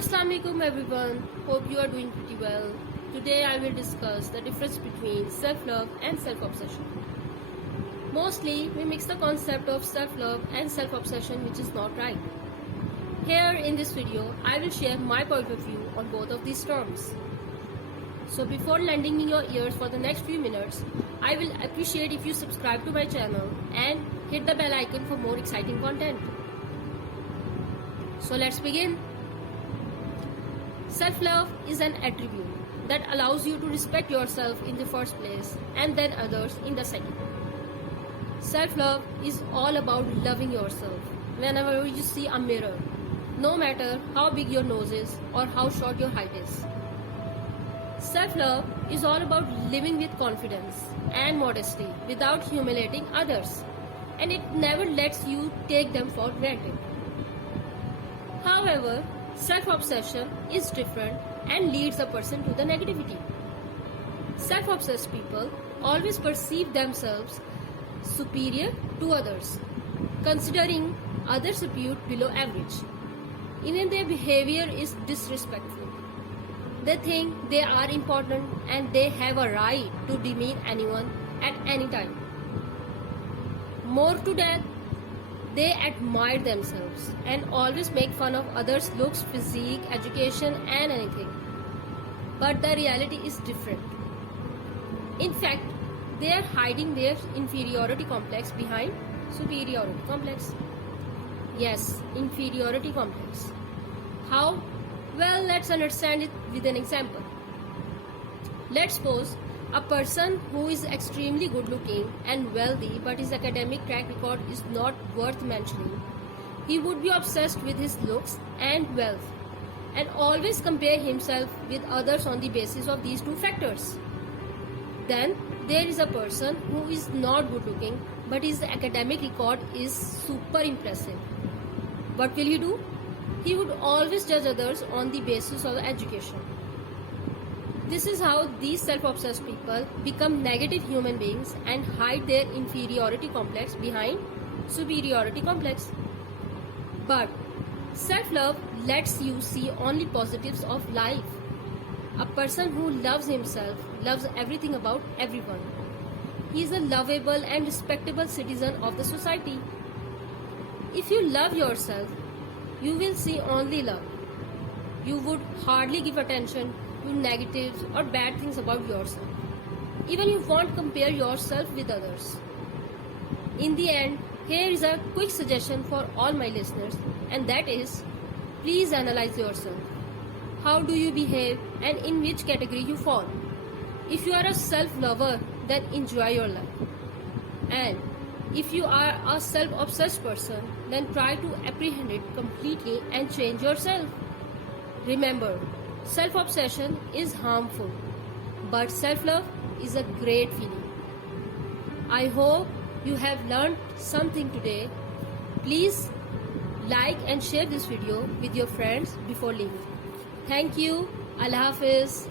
Assalamualaikum everyone, hope you are doing pretty well. Today I will discuss the difference between self-love and self-obsession. Mostly we mix the concept of self-love and self-obsession, which is not right. Here in this video I will share my point of view on both of these terms. So before lending me your ears for the next few minutes, I will appreciate if you subscribe to my channel and hit the bell icon for more exciting content. So let's begin. Self-love is an attribute that allows you to respect yourself in the first place and then others in the second. Self-love is all about loving yourself whenever you see a mirror, no matter how big your nose is or how short your height is. Self-love is all about living with confidence and modesty without humiliating others, and it never lets you take them for granted. However, self-obsession is different and leads a person to the negativity. Self-obsessed people always perceive themselves superior to others, considering others' repute below average. Even their behavior is disrespectful. They think they are important and they have a right to demean anyone at any time. More to that, they admire themselves and always make fun of others' looks, physique, education and anything. But the reality is different. In fact, they are hiding their inferiority complex behind superiority complex. Yes, inferiority complex. How? Well, let's understand it with an example. Let's suppose a person who is extremely good looking and wealthy but his academic track record is not worth mentioning. He would be obsessed with his looks and wealth and always compare himself with others on the basis of these two factors. Then there is a person who is not good looking but his academic record is super impressive. What will he do? He would always judge others on the basis of education. This is how these self-obsessed people become negative human beings and hide their inferiority complex behind superiority complex. But self-love lets you see only positives of life. A person who loves himself loves everything about everyone. He is a lovable and respectable citizen of the society. If you love yourself, you will see only love. You would hardly give attention to negatives or bad things about yourself. Even you won't compare yourself with others. In the end, here is a quick suggestion for all my listeners, and that is, please analyze yourself. How do you behave and in which category you fall? If you are a self-lover, then enjoy your life. And if you are a self-obsessed person, then try to apprehend it completely and change yourself. Remember, self-obsession is harmful, but self-love is a great feeling. I hope you have learned something today. Please like and share this video with your friends before leaving. Thank you. Allah Hafiz.